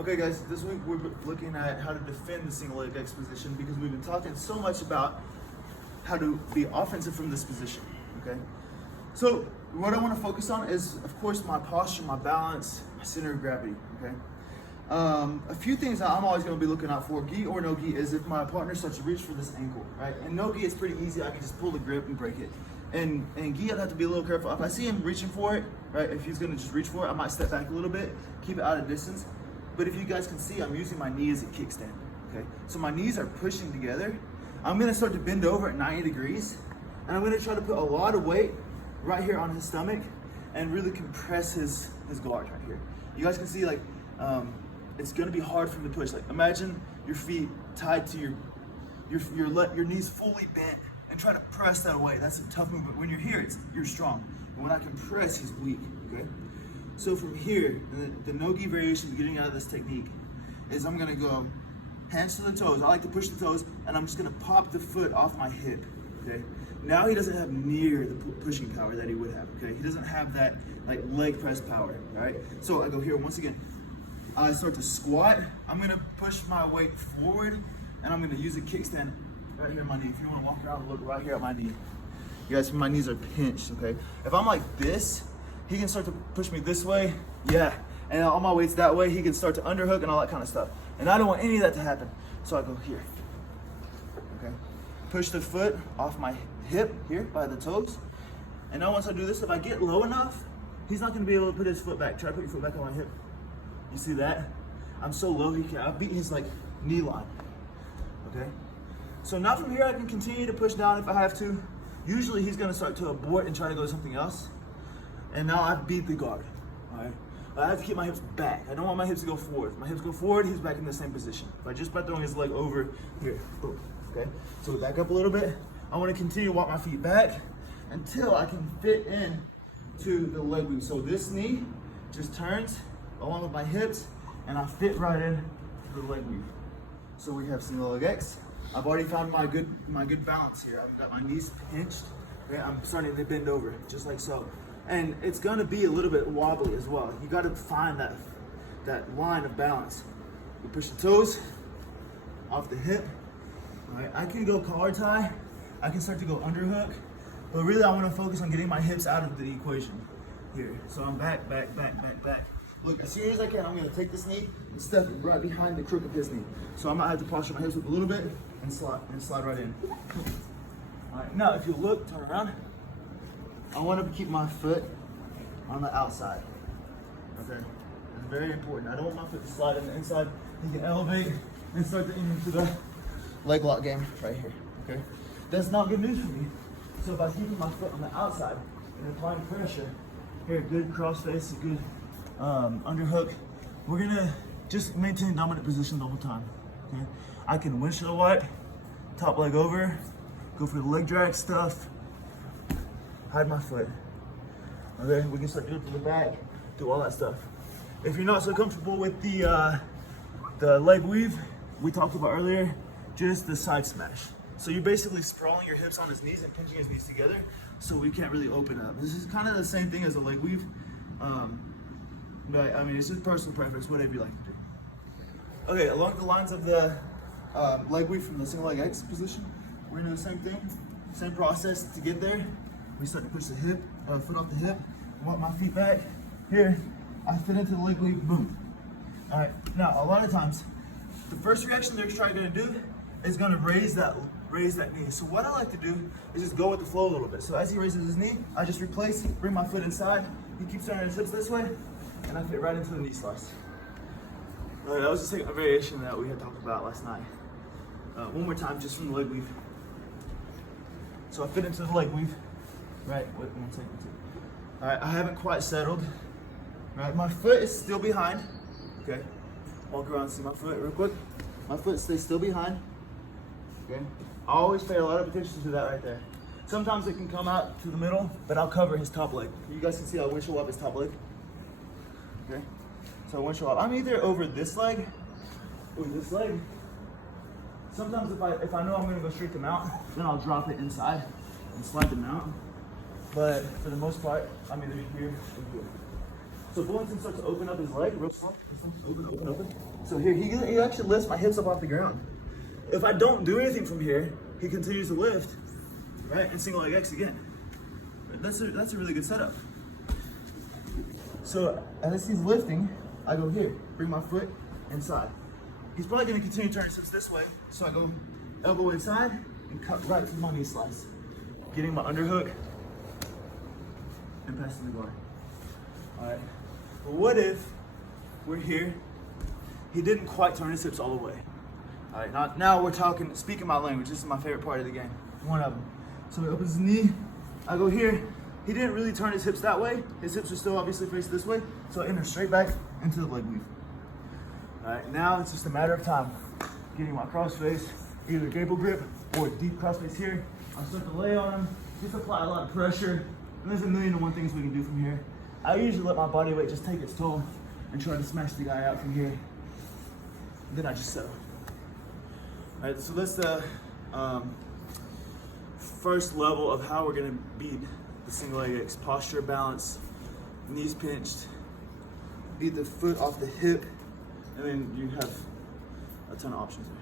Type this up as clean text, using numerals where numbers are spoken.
Okay guys, this week we're looking at how to defend the single leg X position because we've been talking so much about how to be offensive from this position, okay? So what I want to focus on is, of course, my posture, my balance, my center of gravity, okay? A few things that I'm always going to be looking out for, gi or no gi, is if my partner starts to reach for this ankle, right? And no gi, it's pretty easy. I can just pull the grip and break it. And gi, I'd have to be a little careful. If I see him reaching for it, right, if he's going to just reach for it, I might step back a little bit, keep it out of distance. But if you guys can see, I'm using my knee as a kickstand, okay? So my knees are pushing together. I'm gonna start to bend over at 90 degrees, and I'm gonna try to put a lot of weight right here on his stomach and really compress his guard right here. You guys can see, like, it's gonna be hard for him to push. Like, imagine your feet tied to your knees fully bent and try to press that away. That's a tough movement. When you're here, you're strong. And when I compress, he's weak, okay? So from here, the no-gi variation getting out of this technique is I'm gonna go hands to the toes. I like to push the toes, and I'm just gonna pop the foot off my hip, okay? Now he doesn't have near the pushing power that he would have, okay? He doesn't have that like leg press power, all right? So I go here once again. I start to squat. I'm gonna push my weight forward, and I'm gonna use a kickstand right here on my knee. If you wanna walk around and look right here at my knee. You guys, my knees are pinched, okay? If I'm like this, he can start to push me this way, yeah. And all my weight's that way, he can start to underhook and all that kind of stuff. And I don't want any of that to happen. So I go here, okay? Push the foot off my hip here by the toes. And now once I do this, if I get low enough, he's not gonna be able to put his foot back. Try to put your foot back on my hip. You see that? I'm so low, I'll beat his like knee line, okay? So now from here, I can continue to push down if I have to. Usually he's gonna start to abort and try to go to something else. And now I've beat the guard, all right? I have to keep my hips back. I don't want my hips to go forward. If my hips go forward, he's back in the same position. Just by throwing his leg over here, boom, okay? So we back up a little bit. I wanna continue to walk my feet back until I can fit in to the leg weave. So this knee just turns along with my hips, and I fit right in to the leg weave. So we have single leg X. I've already found my good balance here. I've got my knees pinched, okay? I'm starting to bend over, just like so. And it's gonna be a little bit wobbly as well. You gotta find that line of balance. You push the toes off the hip. All right, I can go collar tie. I can start to go underhook, but really I wanna focus on getting my hips out of the equation here. So I'm back. Look, as soon as I can, I'm gonna take this knee and step right behind the crook of his knee. So I might have to posture my hips up a little bit and slide right in. All right, now if you look, turn around. I want to keep my foot on the outside, okay? It's very important. I don't want my foot to slide in the inside. You can elevate and start to enter into the leg lock game right here, okay? That's not good news for me. So by keeping my foot on the outside and applying pressure, here, good cross face, good underhook, we're gonna just maintain dominant position the whole time, okay? I can windshield wipe, top leg over, go for the leg drag stuff, hide my foot. Okay, we can start doing it to the back, do all that stuff. If you're not so comfortable with the leg weave we talked about earlier, just the side smash. So you're basically sprawling your hips on his knees and pinching his knees together, so we can't really open up. This is kind of the same thing as a leg weave, but I mean, it's just personal preference, whatever you like to do. Okay, along the lines of the leg weave from the single leg X position, we're gonna do the same thing, same process to get there. We start to push the foot off the hip, walk my feet back. Here, I fit into the leg weave, boom. All right, now a lot of times, the first reaction they're gonna do is gonna raise that knee. So what I like to do is just go with the flow a little bit. So as he raises his knee, I just replace, bring my foot inside. He keeps turning his hips this way, and I fit right into the knee slice. All right, that was just a variation that we had talked about last night. One more time, just from the leg weave. So I fit into the leg weave. Right, wait, one second. All right, I haven't quite settled. All right, my foot is still behind. Okay, walk around and see my foot real quick. My foot stays still behind. Okay, I always pay a lot of attention to that right there. Sometimes it can come out to the middle, but I'll cover his top leg. You guys can see I'll windshield wipe his top leg. Okay, so windshield wipe. I'm either over this leg or this leg. Sometimes if I know I'm gonna go straight to mount, then I'll drop it inside and slide the mount. But for the most part, I'm either here or here. So Bowenson starts to open up his leg real slow. Open. So here, he actually lifts my hips up off the ground. If I don't do anything from here, he continues to lift, right, and single leg X again. That's a really good setup. So as he's lifting, I go here, bring my foot inside. He's probably gonna continue to turn his hips this way, so I go elbow inside and cut right to my knee slice. Getting my underhook and passing the bar. All right, but what if we're here, he didn't quite turn his hips all the way. All right, now we're talking, speaking my language. This is my favorite part of the game, one of them. So he opens his knee, I go here. He didn't really turn his hips that way. His hips are still obviously faced this way. So I enter straight back into the leg weave. All right, now it's just a matter of time. Getting my cross face, either gable grip or deep cross face here. I start to lay on him, just apply a lot of pressure. And there's a million and one things we can do from here. I usually let my body weight just take its toll and try to smash the guy out from here. Then I just settle. All right, so that's the first level of how we're gonna beat the single leg X. Posture, balance, knees pinched, beat the foot off the hip, and then you have a ton of options there.